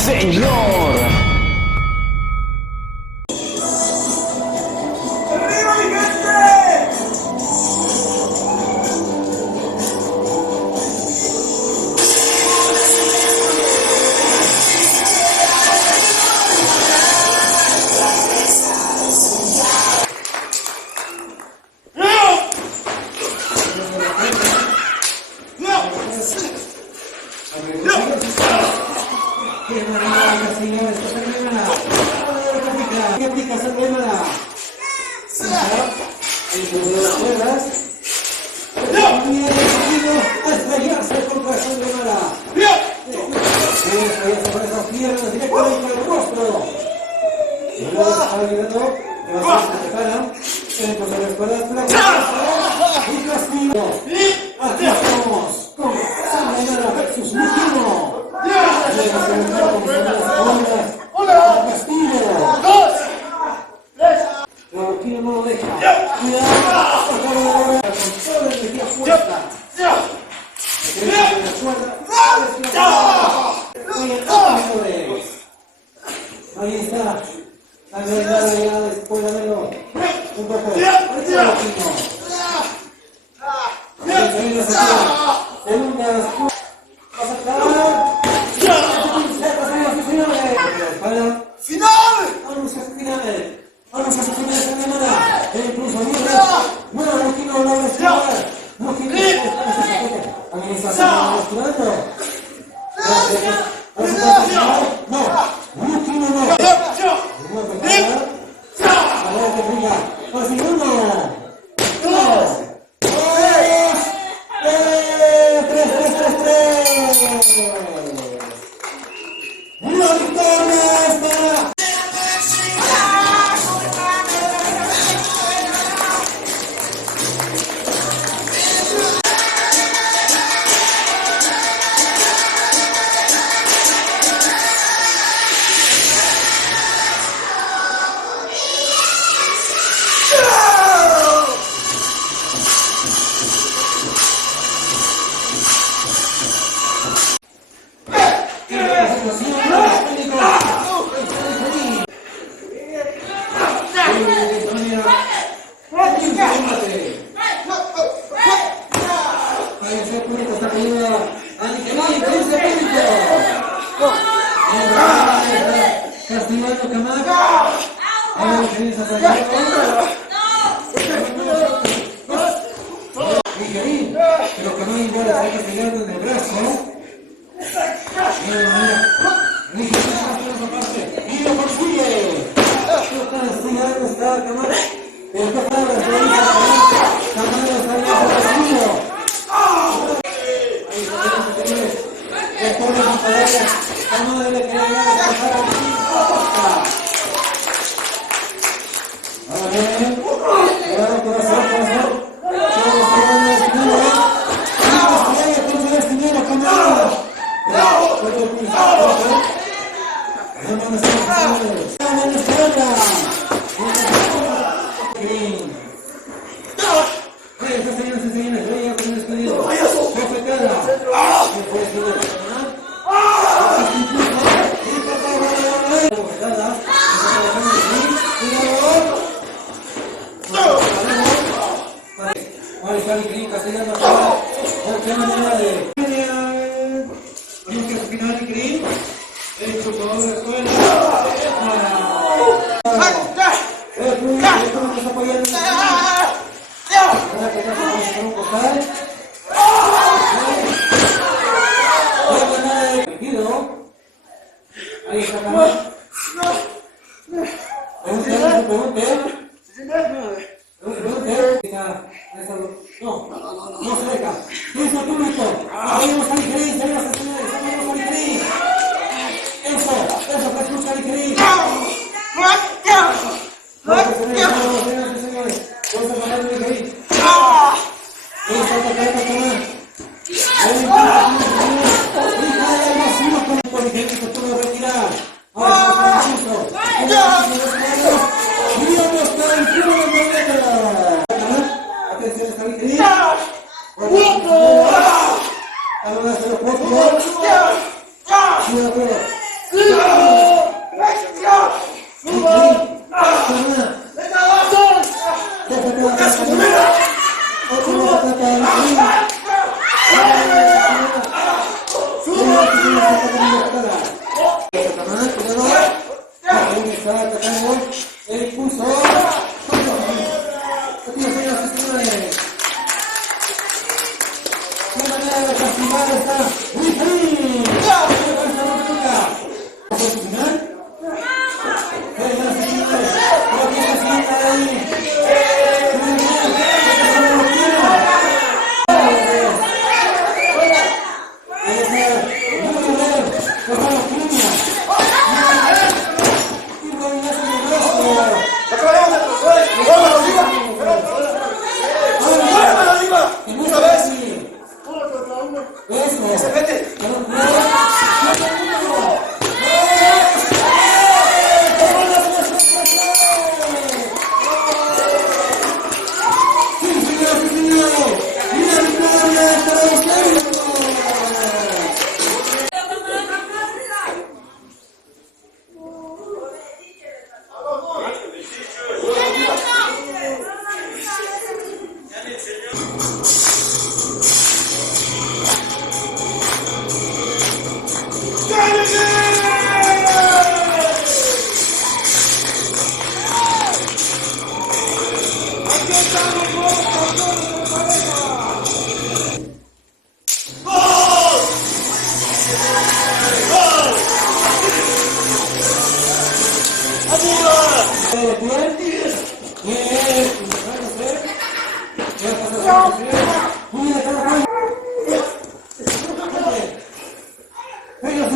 señor. ¡Arriba, mi gente! Ahí está. Dale, ya después, dámelo. Un poco. Segundas. Vas a acabar. ¡Final! Vamos a su final. Vamos a su final esta semana. Incluso bueno, no quiero hablar de esto. No quiero administración mostrando. Pero que no hay igual a castigando en el brazo. Y lo consigue. Está castigando, está Camara. El Camara está ahí. Camara está ahí. Ahí está, señores. El pobre Camara. Camara le queda bien a pasar aquí. Ahí está, no se deja. Eso, público. Abrimos al Iquerín, señoras y señores. Abrimos al Iquerín. Eso, que escucha el Iquerín. Señoras y señores. Vamos a parar el Iquerín. Eso, El impulso. ¡Qué manera de castigar esta! ¡Muy bien!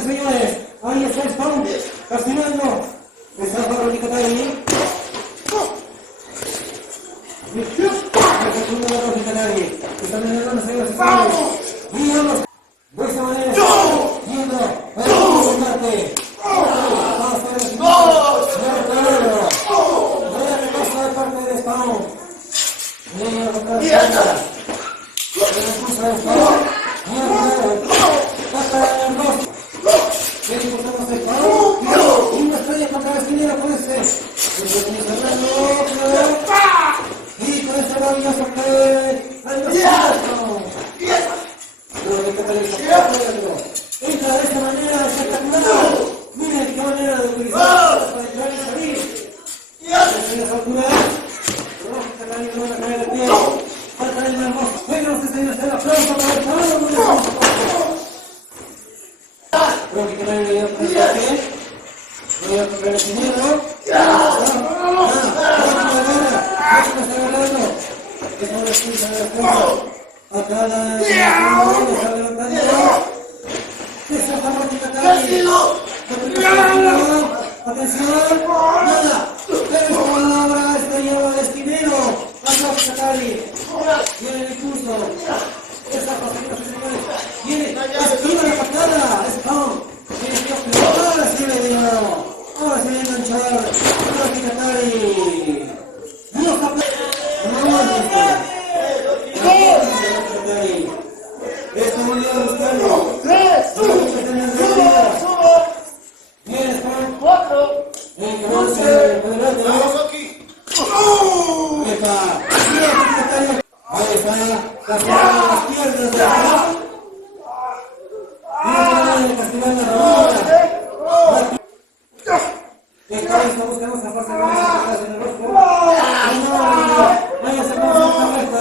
Señores, ahí está Stone, castigando. Está Verónica ahí. ¡Vamos! De esa manera, yendo a combate. De parte de Stone. Y con este maravilloso entra de esta manera espectacular. Miren qué manera de utilizar para entrar y salir. En las alturas, Roja Cali no van a caer de pie. Falta el hermoso. Vengan ustedes, señores, el aplauso para el trabajo. Roja Cali le dio por el pie. Voy a correr el primero. Acá la está adelantando. Esa fanática Cali. Atención. Nada. Pero ahora está lleno de esquinero. Fanática Cali. Viene el impulso. Esa fanática señores. Viene. Esquiva la patada. Viene que ahora sí le dio. Ahora se va a enganchar. Fanática Cali. Dios Esto es un día buscando. 3, 4. Vamos aquí. Ahí está. Las piernas de atrás. Y castigando la rodilla. Está buscando esa parte de en el rostro. Vaya a ser más correcta.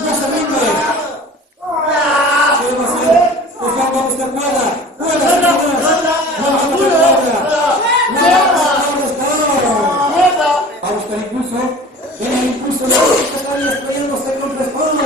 No se rinde. ¿Qué va a hacer? Pues vamos a buscar nada. Vamos a buscar impulso. Viene el impulso. La Cali estrellándose contra Spawn.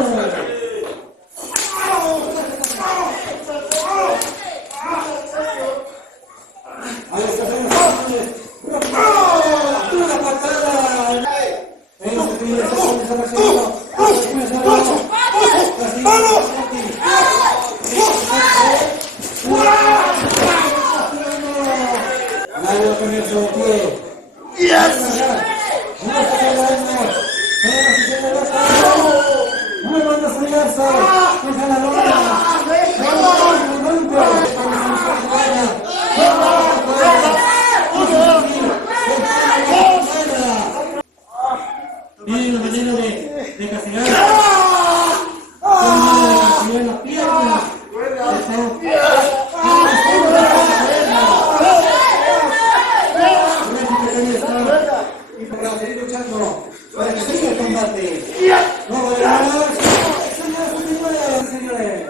deja señalar. Señala las piernas. Y para seguir luchando, para que siga el combate. No volverás. Señores, señores.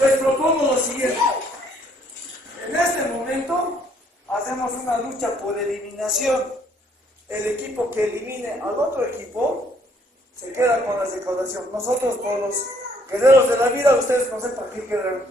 Les propongo lo siguiente. En este momento hacemos una lucha por eliminación. El equipo que elimine al otro equipo se queda con la recaudación. Nosotros, por los guerreros de la vida, ustedes no sepan qué quedarán.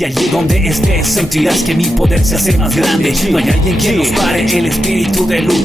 Y allí donde estés sentirás que mi poder se hace más grande. No hay alguien que nos pare el espíritu de lucha.